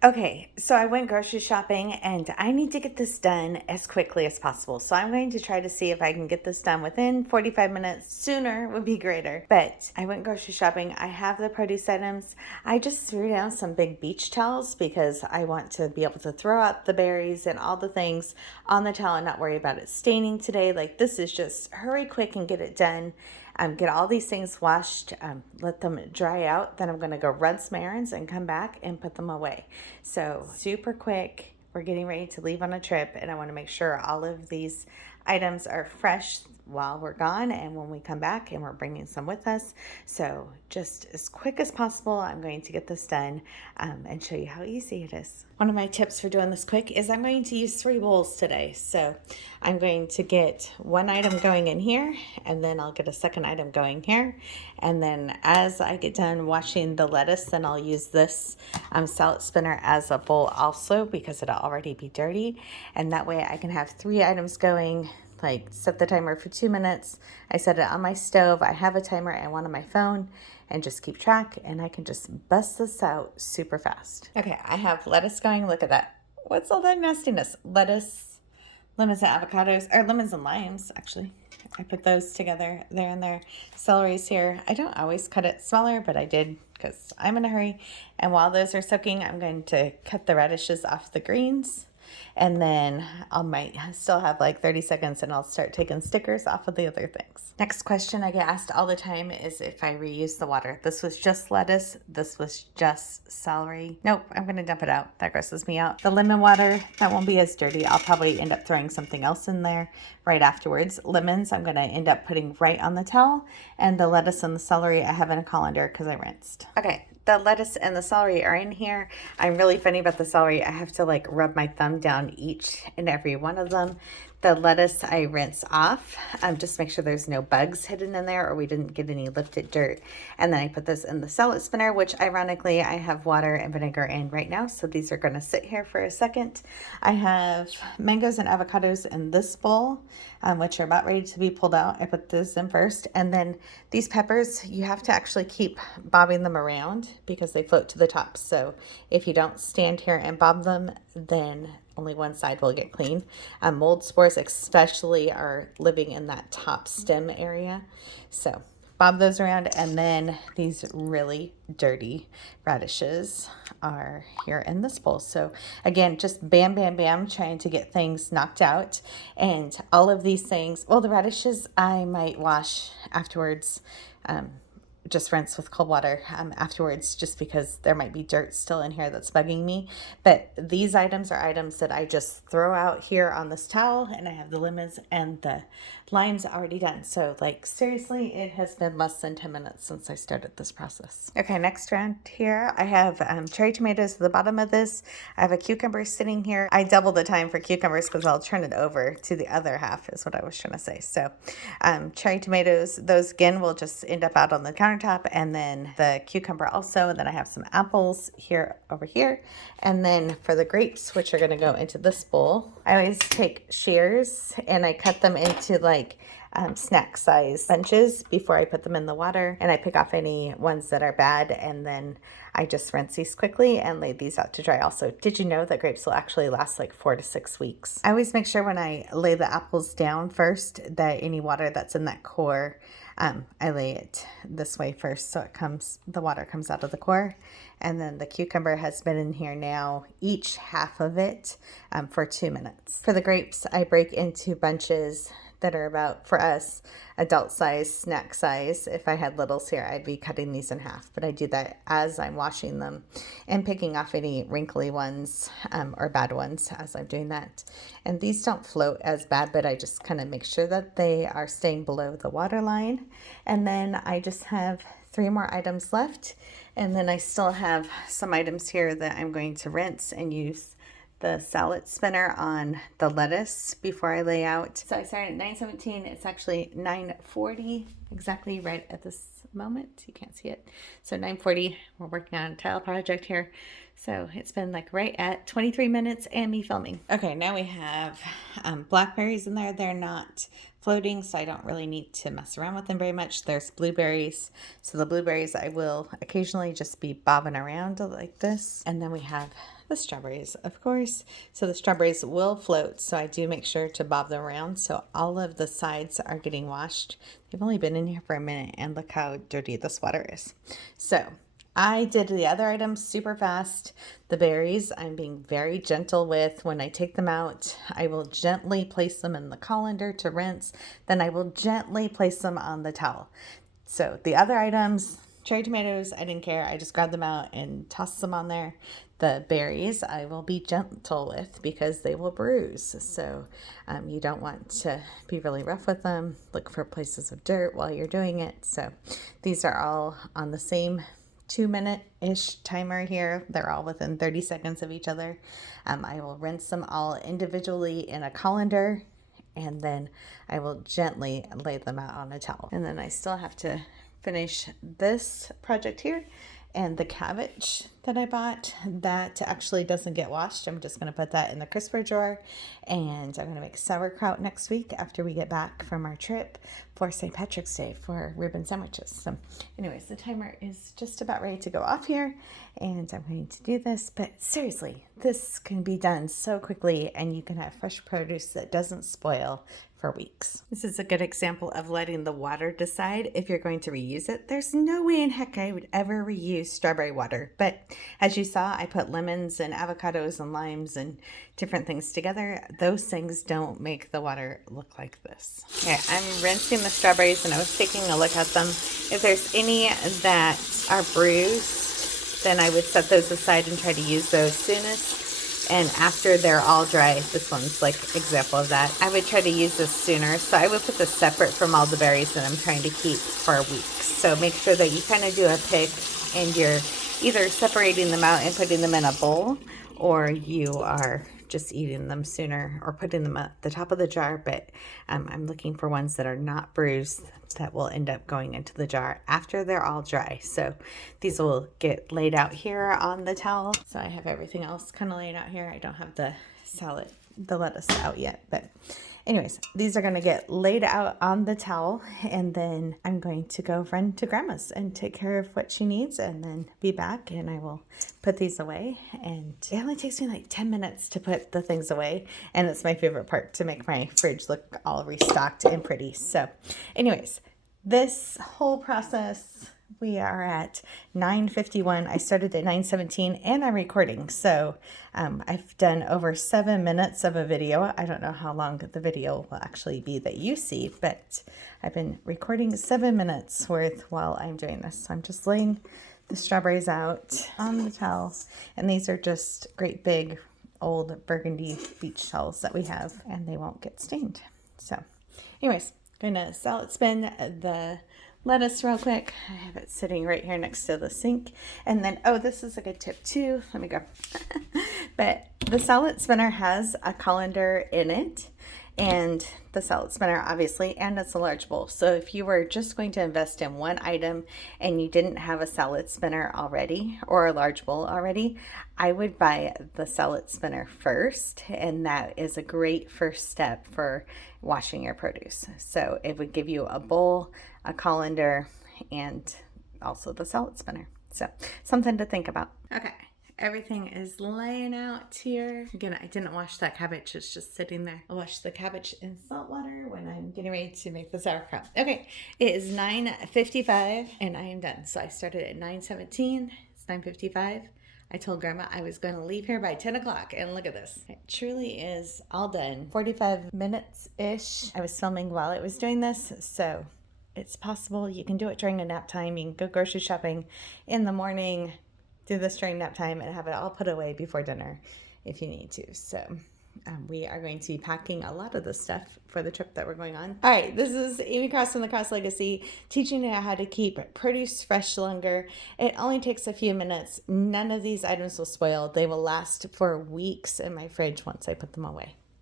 Okay, so I went grocery shopping and I need to get this done as quickly as possible. So I'm going to try to see if I can get this done within 45 minutes. Sooner would be greater. But I went grocery shopping. I have the produce items. I just threw down some big beach towels because I want to be able to throw out the berries and all the things on the towel and not worry about it staining today. Like, this is just hurry quick and get it done. Get all these things washed, let them dry out. Then I'm going to go run some errands and come back and put them away. So super quick. We're getting ready to leave on a trip, and I want to make sure all of these items are fresh while we're gone and when we come back, and we're bringing some with us. So just as quick as possible, I'm going to get this done and show you how easy it is. One of my tips for doing this quick is I'm going to use 3 bowls today. So I'm going to get one item going in here, and then I'll get a second item going here. And then as I get done washing the lettuce, then I'll use this salad spinner as a bowl also, because it'll already be dirty. And that way I can have 3 items going. Like, set the timer for 2 minutes. I set it on my stove. I have a timer and one on my phone, and just keep track, and I can just bust this out super fast. Okay, I have lettuce going. Look at that. What's all that nastiness? Lettuce, lemons and avocados, or lemons and limes, actually. I put those together there and there. Celery's here. I don't always cut it smaller, but I did because I'm in a hurry. And while those are soaking, I'm going to cut the radishes off the greens. And then I might still have like 30 seconds and I'll start taking stickers off of the other things. Next question I get asked all the time is if I reuse the water. This was just lettuce. This was just celery. Nope, I'm going to dump it out. That grosses me out. The lemon water, that won't be as dirty. I'll probably end up throwing something else in there right afterwards. Lemons, I'm going to end up putting right on the towel. And the lettuce and the celery, I have in a colander because I rinsed. Okay. The lettuce and the celery are in here. I'm really funny about the celery. I have to like rub my thumb down each and every one of them. The lettuce I rinse off, just make sure there's no bugs hidden in there or we didn't get any lifted dirt. And then I put this in the salad spinner, which ironically I have water and vinegar in right now. So these are going to sit here for a second. I have mangoes and avocados in this bowl, which are about ready to be pulled out. I put this in first. And then these peppers, you have to actually keep bobbing them around because they float to the top. So if you don't stand here and bob them, then only one side will get clean. Mold spores especially are living in that top stem area. So bob those around, and then these really dirty radishes are here in this bowl. So again, just bam, bam, bam, trying to get things knocked out. And all of these things, well, the radishes I might wash afterwards, just rinse with cold water afterwards, just because there might be dirt still in here that's bugging me. But these items are items that I just throw out here on this towel, and I have the lemons and the limes already done. So like seriously, it has been less than 10 minutes since I started this process. Okay, next round here, I have cherry tomatoes at the bottom of this. I have a cucumber sitting here. I double the time for cucumbers because I'll turn it over to the other half is what I was trying to say. So cherry tomatoes, those again will just end up out on the countertop, and then the cucumber also. And then I have some apples here over here. And then for the grapes, which are going to go into this bowl, I always take shears and I cut them into like snack size bunches before I put them in the water, and I pick off any ones that are bad, and then I just rinse these quickly and lay these out to dry also. Did you know that grapes will actually last like 4 to 6 weeks? I always make sure when I lay the apples down first that any water that's in that core, I lay it this way first so the water comes out of the core. And then the cucumber has been in here now, each half of it, for 2 minutes. For the grapes, I break into bunches that are about, for us, adult size, snack size. If I had littles here, I'd be cutting these in half, but I do that as I'm washing them and picking off any wrinkly ones or bad ones as I'm doing that. And these don't float as bad, but I just kind of make sure that they are staying below the water line. And then I just have 3 more items left. And then I still have some items here that I'm going to rinse and use the salad spinner on the lettuce before I lay out. So I started at 9:17. It's actually 9:40 exactly right at this moment. You can't see it. So 9:40, we're working on a tile project here. So it's been like right at 23 minutes and me filming. Okay, now we have blackberries in there. They're not floating, so I don't really need to mess around with them very much. There's blueberries. So the blueberries I will occasionally just be bobbing around like this. And then we have the strawberries, of course. So the strawberries will float, so I do make sure to bob them around so all of the sides are getting washed. They've only been in here for a minute, and look how dirty this water is. So I did the other items super fast. The berries, I'm being very gentle with. When I take them out, I will gently place them in the colander to rinse. Then I will gently place them on the towel. So the other items, cherry tomatoes, I didn't care. I just grabbed them out and tossed them on there. The berries, I will be gentle with because they will bruise. So you don't want to be really rough with them. Look for places of dirt while you're doing it. So these are all on the same 2-minute-ish timer here. They're all within 30 seconds of each other. I will rinse them all individually in a colander, and then I will gently lay them out on a towel. And then I still have to finish this project here. And the cabbage that I bought, that actually doesn't get washed. I'm just going to put that in the crisper drawer. And I'm going to make sauerkraut next week after we get back from our trip for St. Patrick's Day for ribbon sandwiches. So anyways, the timer is just about ready to go off here. And I'm going to do this. But seriously, this can be done so quickly, and you can have fresh produce that doesn't spoil for weeks. This is a good example of letting the water decide if you're going to reuse it. There's no way in heck I would ever reuse strawberry water, but as you saw, I put lemons and avocados and limes and different things together. Those things don't make the water look like this. Okay, I'm rinsing the strawberries, and I was taking a look at them. If there's any that are bruised, then I would set those aside and try to use those soonest. And after they're all dry, this one's like example of that, I would try to use this sooner. So I would put this separate from all the berries that I'm trying to keep for weeks. So make sure that you kind of do a pick, and you're either separating them out and putting them in a bowl, or you are just eating them sooner or putting them at the top of the jar. But I'm looking for ones that are not bruised that will end up going into the jar after they're all dry. So these will get laid out here on the towel. So I have everything else kind of laid out here. I don't have the lettuce out yet, but anyways, these are going to get laid out on the towel, and then I'm going to go run to Grandma's and take care of what she needs, and then be back, and I will put these away. And it only takes me like 10 minutes to put the things away, and it's my favorite part, to make my fridge look all restocked and pretty. So anyways, this whole process, we are at 9:51. I started at 9:17, and I'm recording. So I've done over 7 minutes of a video. I don't know how long the video will actually be that you see, but I've been recording 7 minutes worth while I'm doing this. So I'm just laying the strawberries out on the towel, and these are just great big old burgundy beach towels that we have, and they won't get stained. So anyways, I'm gonna salad spin the lettuce real quick. I have it sitting right here next to the sink. And then, oh, this is a good tip too. Let me go. But the salad spinner has a colander in it, and the salad spinner obviously, and it's a large bowl. So if you were just going to invest in one item and you didn't have a salad spinner already or a large bowl already, I would buy the salad spinner first, and that is a great first step for washing your produce. So it would give you a bowl, a colander, and also the salad spinner. So something to think about. Okay, everything is laying out here. Again, I didn't wash that cabbage. It's just sitting there. I'll wash the cabbage in salt water when I'm getting ready to make the sauerkraut. Okay, it is 9:55 and I am done. So I started at 9:17. It's 9:55. I told Grandma I was going to leave here by 10 o'clock, and look at this. It truly is all done. 45 minutes-ish. I was filming while I was doing this, so it's possible you can do it during a nap time. You can go grocery shopping in the morning, do this during nap time, and have it all put away before dinner if you need to. So we are going to be packing a lot of the stuff for the trip that we're going on. All right, this is Amy Cross from the Cross Legacy, teaching you how to keep produce fresh longer. It only takes a few minutes. None of these items will spoil. They will last for weeks in my fridge once I put them away.